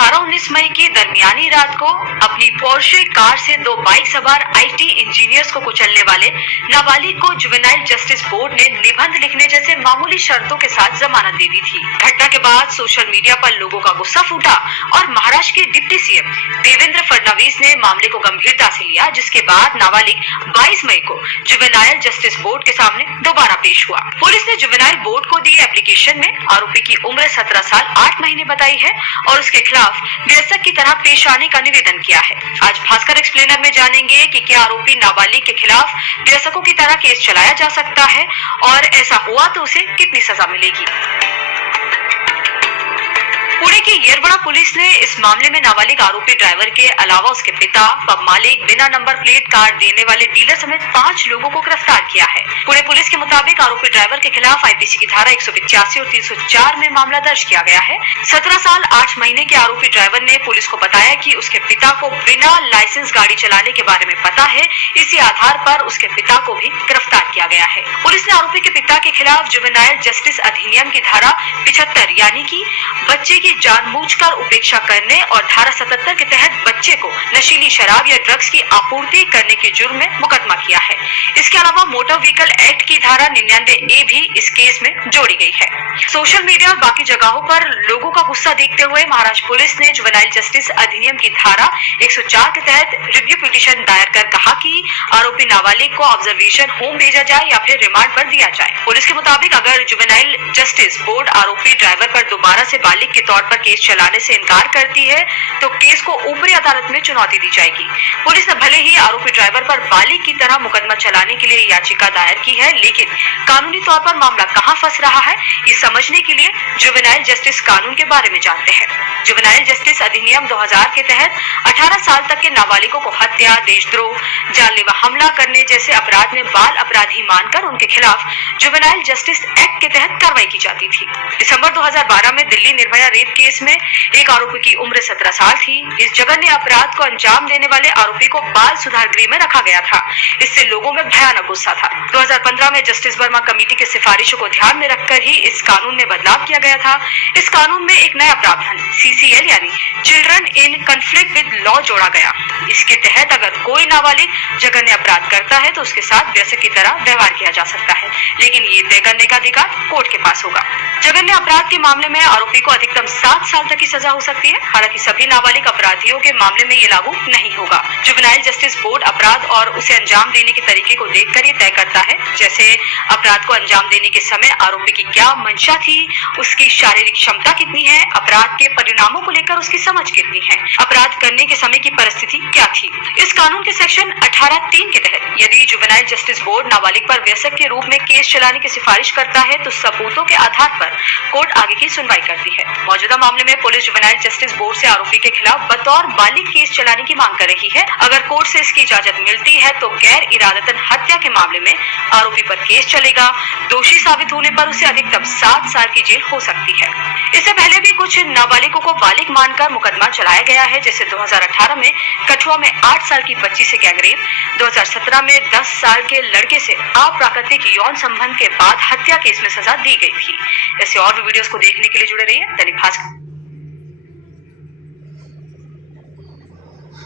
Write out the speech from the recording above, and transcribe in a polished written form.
18-19 मई की दरमियानी रात को अपनी पोर्शे कार से दो बाइक सवार आईटी इंजीनियर्स को कुचलने वाले नाबालिग को जुवेनाइल जस्टिस बोर्ड ने निबंध लिखने जैसे मामूली शर्तों के साथ जमानत दे दी थी। घटना के बाद सोशल मीडिया पर लोगों का गुस्सा फूटा और महाराष्ट्र के डिप्टी सीएम देवेंद्र फडणवीस ने मामले को गंभीरता से लिया, जिसके बाद नाबालिग 22 मई को जुवेनाइल जस्टिस बोर्ड के सामने दोबारा पेश हुआ। पुलिस ने जुवेनाइल बोर्ड को दिए एप्लीकेशन में आरोपी की उम्र 17 साल 8 महीने बताई है और उसके खिलाफ वयस्क की तरह पेश आने का निवेदन किया है। आज भास्कर एक्सप्लेनर में जानेंगे कि क्या आरोपी नाबालिग के खिलाफ वयस्कों की तरह केस चलाया जा सकता है और ऐसा हुआ तो उसे कितनी सजा मिलेगी। पुणे की येरवड़ा पुलिस ने इस मामले में नाबालिग आरोपी ड्राइवर के अलावा उसके पिता, पब मालिक, बिना नंबर प्लेट कार्ड देने वाले डीलर समेत 5 लोगों को गिरफ्तार किया है। पुणे पुलिस के मुताबिक आरोपी ड्राइवर के खिलाफ आईपीसी की धारा 185 और 304 में मामला दर्ज किया गया है। 17 साल 8 महीने के आरोपी ड्राइवर ने पुलिस को बताया कि उसके पिता को बिना लाइसेंस गाड़ी चलाने के बारे में पता है। इसी आधार पर उसके पिता को भी गिरफ्तार किया गया है। पुलिस ने आरोपी के पिता के खिलाफ जुवेनाइल जस्टिस अधिनियम की धारा 75 यानी कि बच्चे की जानबूझकर उपेक्षा करने और धारा 77 के तहत बच्चे को नशीली शराब या ड्रग्स की आपूर्ति करने के जुर्म में मुकदमा किया है। इसके अलावा मोटर व्हीकल एक्ट की धारा 99A भी इस केस में जोड़ी गई है। सोशल मीडिया और बाकी जगहों पर लोगों का गुस्सा देखते हुए महाराष्ट्र पुलिस ने जुवेनाइल जस्टिस अधिनियम की धारा 104 के तहत रिव्यू पिटीशन दायर कर कहा कि आरोपी नाबालिग को ऑब्जर्वेशन होम भेजा जाए या फिर रिमांड पर दिया जाए। पुलिस के मुताबिक अगर जुवेनाइल जस्टिस बोर्ड आरोपी ड्राइवर पर दोबारा से बालिग के तौर पर केस चलाने से इनकार करती है तो केस को ऊपरी अदालत में चुनौती दी जाएगी। पुलिस ने भले ही आरोपी ड्राइवर पर बालिग की तरह मुकदमा चलाने के लिए याचिका दायर की है, लेकिन कानूनी तौर पर मामला कहां फंस रहा है ये समझने के लिए जुवेनाइल जस्टिस कानून के बारे में जानते हैं। जुवेनाइल जस्टिस अधिनियम 2000 के तहत 18 साल तक के नाबालिगों को हत्या, देशद्रोह, जानलेवा हमला करने जैसे अपराध में बाल अपराधी मानकर उनके खिलाफ जुवेनाइल जस्टिस एक्ट के तहत कार्रवाई की जाती थी। दिसंबर 2012 में दिल्ली निर्भया रेप केस में एक आरोपी की उम्र 17 साल थी। इस जघन्य अपराध को अंजाम देने वाले आरोपी को बाल सुधार गृह में रखा गया था। इससे लोगों में भयानक गुस्सा था। 2015 में जस्टिस वर्मा कमेटी की सिफारिशों को ध्यान में रखकर ही इस कानून में बदलाव किया गया था। इस कानून में एक नया प्रावधान CCL यानी children in conflict with law जोड़ा गया। इसके तहत अगर कोई नाबालिग जघन्य अपराध करता है तो उसके साथ वयस्क की तरह व्यवहार किया जा सकता है, लेकिन ये तय करने का अधिकार कोर्ट के पास होगा। जघन्य अपराध के मामले में आरोपी को अधिकतम 7 साल तक की सजा हो सकती है। हालांकि सभी नाबालिग अपराधियों के मामले में ये लागू नहीं होगा। जुवेनाइल जस्टिस बोर्ड अपराध और उसे अंजाम देने के तरीके को देखकर ये तय करता है, जैसे अपराध को अंजाम देने के समय आरोपी की क्या मंशा थी, उसकी शारीरिक क्षमता कितनी है, अपराध के परिणामों को लेकर उसकी समझ कितनी है, अपराध करने के समय की परिस्थिति क्या थी। इस कानून के सेक्शन 18(3) के तहत यदि जुवेनाइल जस्टिस बोर्ड नाबालिग पर वयस्क के रूप में केस चलाने की सिफारिश करता है तो सबूतों के आधार पर कोर्ट आगे की सुनवाई करती है। मौजूदा मामले में पुलिस जुवेनाइल जस्टिस बोर्ड से आरोपी के खिलाफ बतौर बालिग केस चलाने की मांग कर रही है। अगर कोर्ट से इसकी इजाजत मिलती है तो गैर इरादतन हत्या के मामले में आरोपी पर केस चलेगा। दोषी साबित होने पर उसे अधिकतम 7 साल की जेल हो सकती है। इससे पहले भी कुछ नाबालिगों को बालिग मानकर मुकदमा चलाया गया है, जैसे 2018 में कठुआ में 8 साल की बच्ची से गैंगरेप, 2017 में 10 साल के लड़के से अप्राकृतिक यौन संबंध के बाद हत्या केस में सजा दी गई थी। ऐसे और भी वीडियोस को देखने के लिए जुड़े रहिए दैनिक भास्कर